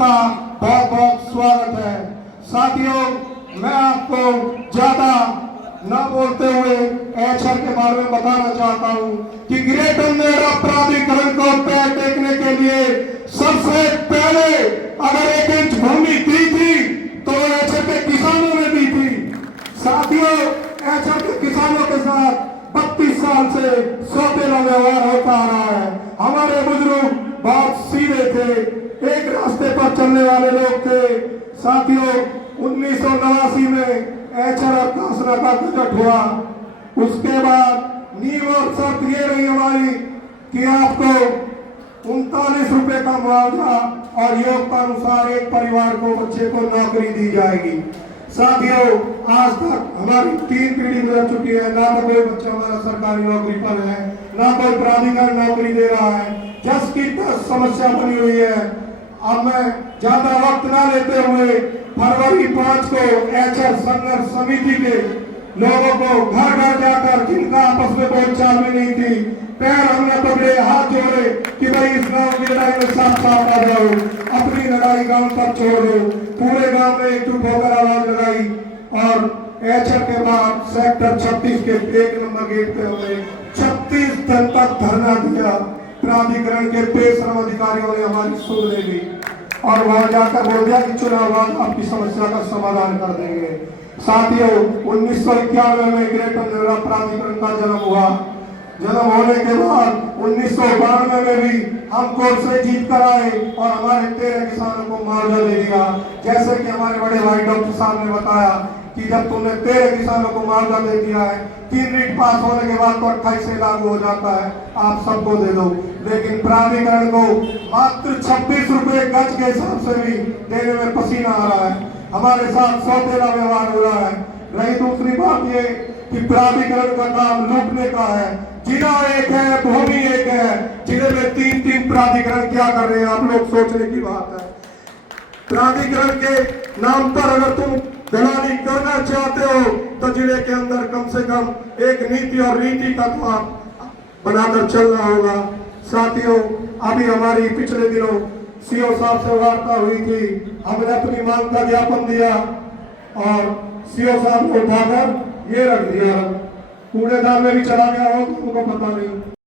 सबका बहुत बहुत स्वागत है। साथियों, मैं आपको ज्यादा न बोलते हुए एचआर के बारे में बताना चाहता हूं कि ग्रेटर नोएडा प्राधिकरण को पैर टेकने के लिए सबसे पहले अगर 1 इंच भूमि दी थी तो एचआर के किसानों ने दी थी। साथियों, एचआर के किसानों के साथ 32 साल से सौतेला व्यवहार होता आ रहा है। हमारे बुजुर्ग बहुत सीधे थे, एक रास्ते पर चलने वाले लोग थे। साथियों, 1989 में एचआर और कासरा का गठन हुआ। उसके बाद नींव और शर्त ये रही हमारी कि आपको 39 रुपए का मुआवजा और योग्यता अनुसार एक परिवार को बच्चे को नौकरी दी जाएगी। साथियों, आज तक हमारी 3 पीढ़ी गुजर चुकी है, ना तो कोई बच्चा हमारा सरकारी नौकरी पर है, ना कोई प्राधिकरण नौकरी दे रहा है। जस की तस समस्या बनी हुई है। अब मैं ज्यादा वक्त ना लेते हुए फरवरी 5 को एचआर संघर्ष समिति के लोगों को घर घर जाकर, जिनका आपस में बोलचाल भी नहीं थी, पैर हमने पकड़े, हाथ जोड़े कि भाई इस गांव की लड़ाई में साथ साथ आ जाओ, अपनी लड़ाई गांव तक छोड़ दो। पूरे गांव में एकजुट होकर आवाज लगाई और एचआर के बाद सेक्टर 36 के 1 नंबर गेट पे हमें 36 दिन तक धरना दिया। प्राधिकरण के पेशरम अधिकारियों ने हमारी सुन ले ली और वहां जाकर बोल दिया कि चुनाव बाद आपकी समस्या का समाधान कर देंगे। साथियों, 1991 में ग्रेटर नोएडा प्राधिकरण का जन्म हुआ। जन्म होने के बाद 1992 में भी हम कोर्ट से जीत कर आए और हमारे 13 किसानों को मुआवजा दे दिया। जैसे कि हमारे बड़े भाई डॉक्टर साहब ने बताया कि जब तुमने 13 किसानों को मुआवजा दे दिया है, 3 रीट पास होने के बाद तो 28 से लागू हो जाता है, आप सबको दे दो। लेकिन प्राधिकरण को मात्र 26 रुपए गज के हिसाब से भी देने में पसीना आ रहा है। हमारे साथ सौतेला व्यवहार हो रहा है। रही दूसरी बात ये कि प्राधिकरण का काम लूटने का है। जिला एक है, भूमि एक है, जिले में 3-3 प्राधिकरण क्या कर रहे हैं, आप लोग सोचने की बात है। प्राधिकरण के नाम पर अगर तुम दलाली करना चाहते हो तो जिले के अंदर कम से कम एक नीति और रीति का तो आप बनाकर चलना होगा। साथियों, अभी हमारी पिछले दिनों सीओ साहब से वार्ता हुई थी। हमने अपनी मांग का ज्ञापन दिया और सीओ साहब को उठाकर ये रख दिया, कूड़ेदान में भी चला गया हो, तुमको पता नहीं।